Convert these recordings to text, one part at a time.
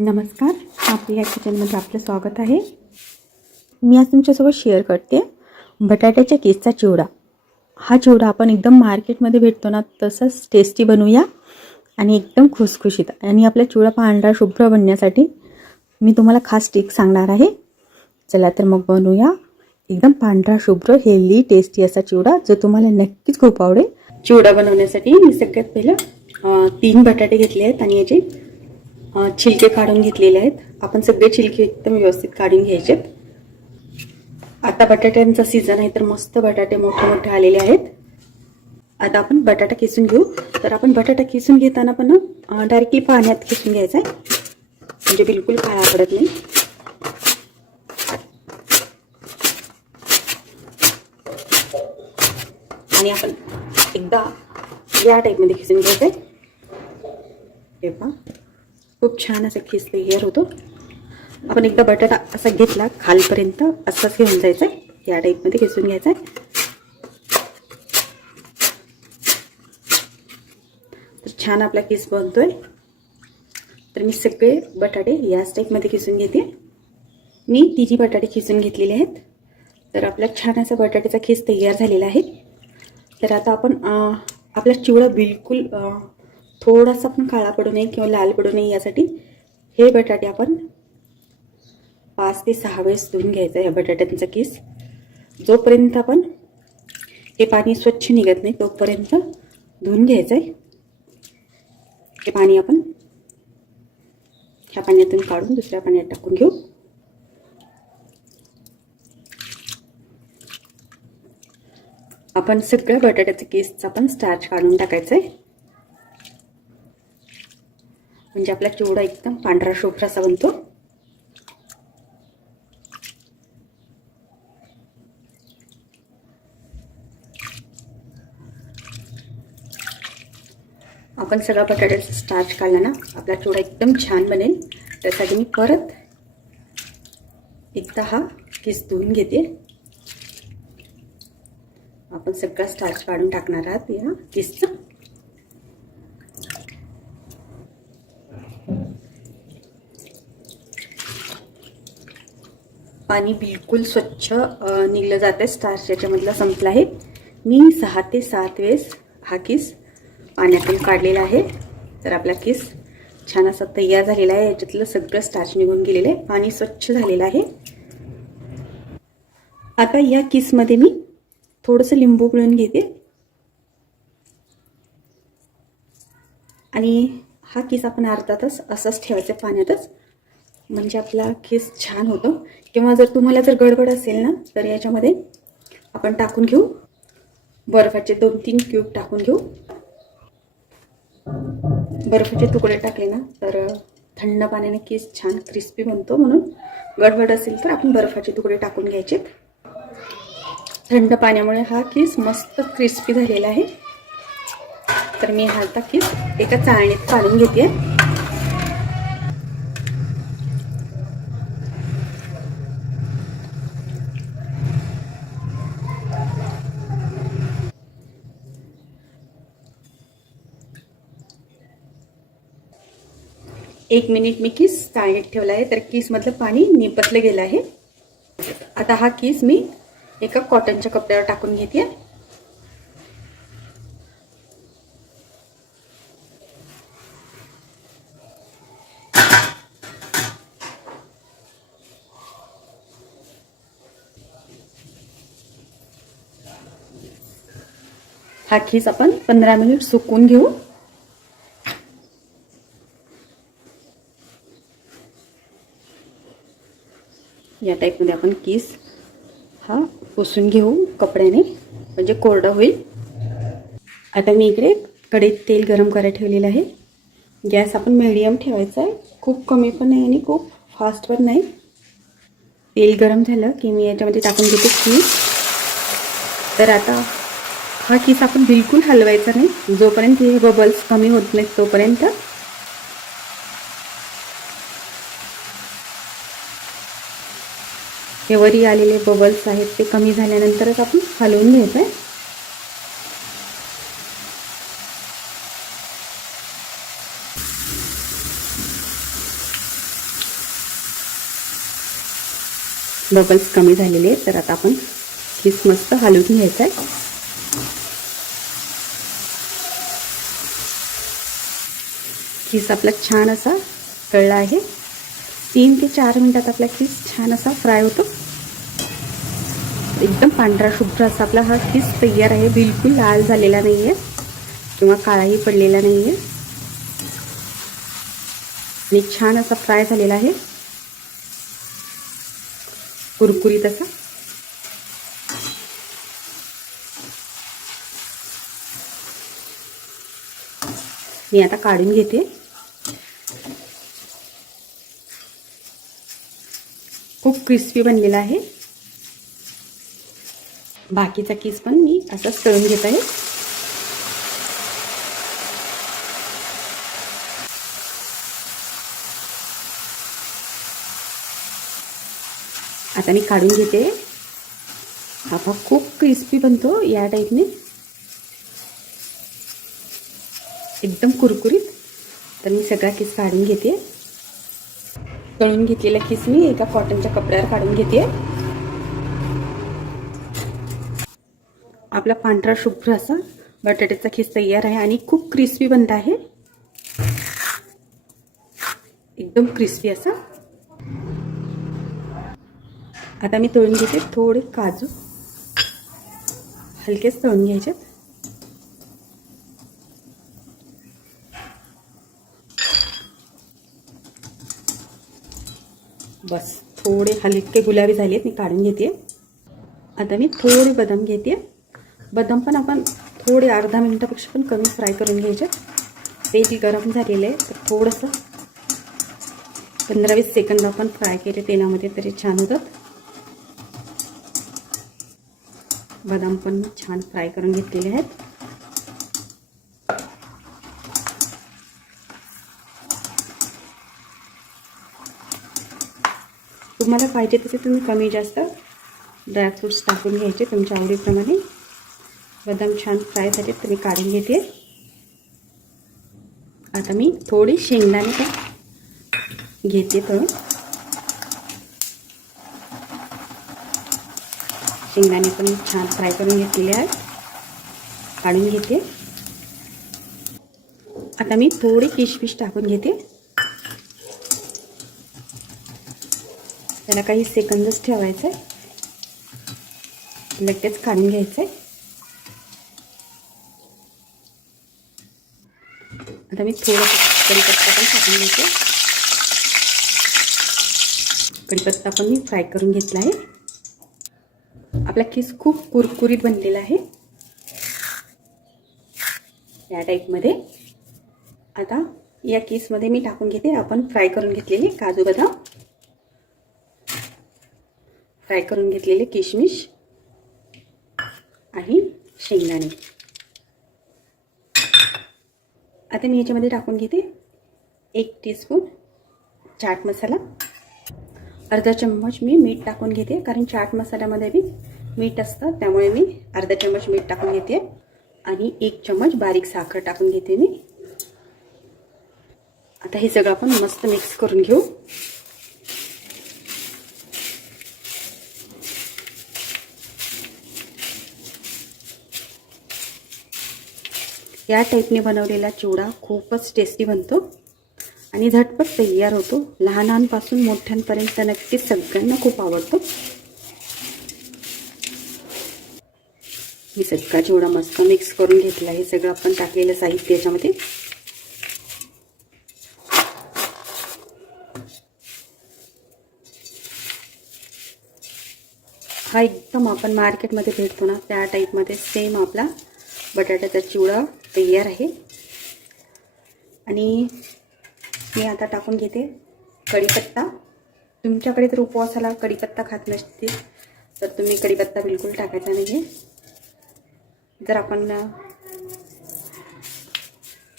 नमस्कार आपल्या या किचनमध्ये आपलं स्वागत आहे मी आज तुमच्यासोबत शेअर करते बटाट्याच्या केसचा चिवडा हा चिवडा आपण एकदम मार्केटमध्ये भेटतो ना तसंच टेस्टी बनवूया आणि एकदम खुसखुशीत आणि आपला चिवडा पांढरा शुभ्र बनण्यासाठी मी तुम्हाला खास टिक सांगणार आहे चला तर मग बनवूया एकदम पांढरा शुभ्र हेल्दी टेस्टी असा चिवडा जो तुम्हाला नक्कीच खूप आवडेल चिवडा बनवण्यासाठी मी सगळ्यात पहिलं तीन बटाटे घेतले आहेत आणि याचे छिलके काढून घेतलेले आहेत आपण सगळे छिलके एकदम व्यवस्थित काढून घ्यायचे आता बटाट्यांचा सीझन आहे तर मस्त बटाटे मोठे मोठे आलेले आहेत आता आपण बटाटा किसून घेऊ तर आपण बटाटा किसून घेताना पण डायरेक्टली पाण्यात किसून घ्यायचा आहे म्हणजे बिलकुल काळा पडत नाही आणि आपण एकदा या टाईपमध्ये किसून घ्यायचं आहे खूप छान असं खीस तयार होतो आपण एकदा बटाटा असा घेतला खालपर्यंत असंच घेऊन जायचं आहे या टाईपमध्ये मध्ये घ्यायचा आहे तर छान आपला केस बनतोय तर मी सगळे बटाटे याच टाईपमध्ये खिसून घेते मी तिची बटाटे खिसून घेतलेले आहेत तर आपला छान असा बटाट्याचा खिस तयार झालेला आहे तर आता आपण आपला चिवडा बिलकुल थोडासा पण काळा पडू नये किंवा लाल पडू नये यासाठी हे बटाटे आपण पाच ते सहा वेळेस धुवून घ्यायचं या बटाट्यांचा केस जोपर्यंत आपण हे पाणी स्वच्छ निघत नाही तोपर्यंत धुऊन घ्यायचं आहे हे पाणी आपण ह्या पाण्यातून काढून दुसऱ्या पाण्यात टाकून घेऊ आपण सगळ्या बटाट्याच्या केसचा पण स्टार्च काढून टाकायचं आहे म्हणजे आपला चिवडा एकदम पांढरा शोभरासा बनतो आपण सगळा बटाट्याचा स्टार्च काढला ना आपला चिवडा एकदम छान बनेल त्यासाठी मी परत एकदा हा केस धुवून घेते आपण सगळा स्टार्च काढून टाकणार आहात या केसचं पाणी बिलकुल स्वच्छ निघलं जात आहे स्टार्च याच्यामधला संपला आहे मी सहा ते सात वेळेस हा किस पाण्यातून काढलेला आहे तर आपला किस छान असा तयार झालेला आहे याच्यातलं सगळं स्टार्च निघून गेलेलं आहे पाणी स्वच्छ झालेलं आहे आता या किसमध्ये मी थोडंसं लिंबू पिळून घेते आणि हा किस आपण अर्धातच असंच ठेवायचं आहे पाण्यातच म्हणजे आपला केस छान होतो किंवा जर तुम्हाला जर गडबड असेल ना तर याच्यामध्ये आपण टाकून घेऊ बर्फाचे दोन तीन क्यूब टाकून घेऊ बर्फाचे तुकडे टाकले ना तर थंड पाण्याने केस छान क्रिस्पी बनतो म्हणून गडबड असेल तर आपण बर्फाचे तुकडे टाकून घ्यायचे थंड पाण्यामुळे हा केस मस्त क्रिस्पी झालेला आहे तर मी हा आता केस एका चाळणीत काढून घेते एक मिनिट मी किस चाळणीत ठेवला आहे तर किसमधलं पाणी निपटलं गेलं आहे आता हा किस मी एका कॉटनच्या कपड्यावर टाकून घेते हा खीस आपण पंधरा मिनिट सुकून घेऊ या टाईपमध्ये आपण केस हा पुसून घेऊ कपड्याने म्हणजे कोरडा होईल आता मी इकडे कढईत तेल गरम करायला ठेवलेलं आहे गॅस आपण मिडियम ठेवायचा आहे खूप कमी पण नाही आणि खूप फास्ट पण नाही तेल गरम झालं की मी याच्यामध्ये टाकून घेते कीस तर आता हा कीस आपण बिलकुल हलवायचा नाही जोपर्यंत हे बबल्स कमी होत नाहीत तोपर्यंत हे वरी आलेले बबल्स आहेत ते कमी झाल्यानंतरच आपण हलवून घ्यायचं आहे बबल्स कमी झालेले आहेत तर आता आपण किस मस्त हलवून घ्यायचं आहे खीस आपला छान असा कळला आहे तीन ते चार मिनिटात आपला खीस छान असा फ्राय होतो एकदम पांढरा शुभ्र असा आपला हा किस तयार आहे बिलकुल लाल झालेला नाही आहे किंवा काळाही पडलेला नाही आहे आणि छान असा फ्राय झालेला आहे कुरकुरीत असा मी आता काढून घेते खूप क्रिस्पी बनलेला आहे बाकीचा केस पण मी असंच तळून घेत आहे आता मी काढून घेते हा खूप क्रिस्पी बनतो या टाईपने एकदम कुरकुरीत तर मी सगळा केस काढून घेते तळून घेतलेला किस मी एका कॉटनच्या कपड्यावर काढून घेते आपला पांढरा शुभ्र असा बटाट्याचा खीस तयार आहे आणि खूप क्रिस्पी बनत आहे एकदम क्रिस्पी असा आता मी तळून घेते थोडे काजू हलकेच तळून घ्यायचेत बस थोडे हलके गुलाबी आहेत मी काढून घेते आता मी थोडे बदाम घेते बदाम पण आपण थोडे अर्धा मिनटापेक्षा पण कमी फ्राय करून घ्यायचे तेल गरम झालेलं आहे तर थोडंसं पंधरा वीस सेकंद आपण फ्राय केले तेलामध्ये तरी छान होतात बदाम पण छान फ्राय करून घेतलेले आहेत तुम्हाला पाहिजे तसे तुम्ही कमी जास्त ड्रायफ्रूट्स टाकून घ्यायचे तुमच्या आवडीप्रमाणे बदाम छान फ्राय झाले तर काढून घेते आता मी थोडी शेंगदाणे घेते पण शेंगदाणे पण छान फ्राय करून घेतलेले आहेत काढून घेते आता मी थोडी किशमिश टाकून घेते त्याला काही सेकंदच ठेवायचं आहे लगेच काढून घ्यायचं आहे आता मी थोडं कढीपत्ता पण टाकून घेते कढीपत्ता पण मी फ्राय करून घेतला आहे आपला खीस खूप कुरकुरीत बनलेला आहे या टाईपमध्ये आता या केसमध्ये मी टाकून घेते आपण फ्राय करून घेतलेले काजू बदाम फ्राय करून घेतलेले किशमिश आणि शेंगदाणे आता मी याच्यामध्ये टाकून घेते एक टीस्पून चाट मसाला अर्धा चम्मच मी मीठ टाकून घेते कारण चाट मसाल्यामध्ये बी मीठ असतं त्यामुळे मी अर्धा चम्मच मीठ टाकून घेते आणि एक चम्मच बारीक साखर टाकून घेते मी आता हे सगळं आपण मस्त मिक्स करून घेऊ या टाईपने बनवलेला चिवडा खूपच टेस्टी बनतो आणि झटपट तयार होतो लहानांपासून मोठ्यांपर्यंत नक्कीच सगळ्यांना खूप आवडतो मी सगळा चिवडा मस्त मिक्स करून घेतला हे सगळं आपण टाकलेलं साहित्य याच्यामध्ये हा एकदम आपण मार्केटमध्ये भेटतो ना त्या टाईपमध्ये सेम आपला बटाट्याचा चिवडा तयार आहे आणि मी आता टाकून घेते कढीपत्ता तुमच्याकडे तर उपवासाला कढीपत्ता खात नसते तर तुम्ही कढीपत्ता बिलकुल टाकायचा नाही आहे जर आपण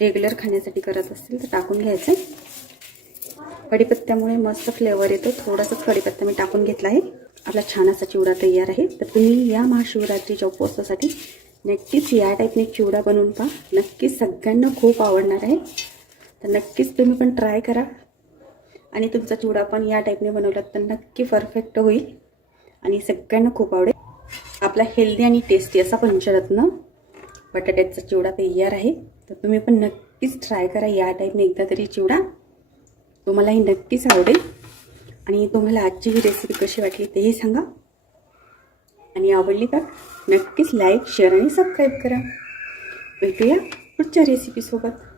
रेग्युलर खाण्यासाठी करत असतील तर टाकून घ्यायचं कढीपत्त्यामुळे मस्त फ्लेवर येतो थोडासाच कढीपत्ता मी टाकून घेतला आहे आपला छान असा चिवडा तयार आहे तर तुम्ही या महाशिवरात्रीच्या उपवासासाठी नक्कीच या टाईपने चिवडा बनवून पहा नक्कीच सगळ्यांना खूप आवडणार आहे तर नक्कीच तुम्ही पण ट्राय करा आणि तुमचा चिवडा पण या टाईपने बनवला तर नक्की परफेक्ट होईल आणि सगळ्यांना खूप आवडेल आपला हेल्दी आणि टेस्टी असा पंचरत्न बटाट्याचा चिवडा तयार आहे तर तुम्ही पण नक्कीच ट्राय करा या टाईपने एकदा तरी चिवडा तुम्हालाही नक्कीच आवडेल आणि तुम्हाला आजची ही रेसिपी कशी वाटली तेही सांगा आणि आवडली तर नक्कीच लाईक शेअर आणि सबस्क्राईब करा भेटूया पुढच्या रेसिपीसोबत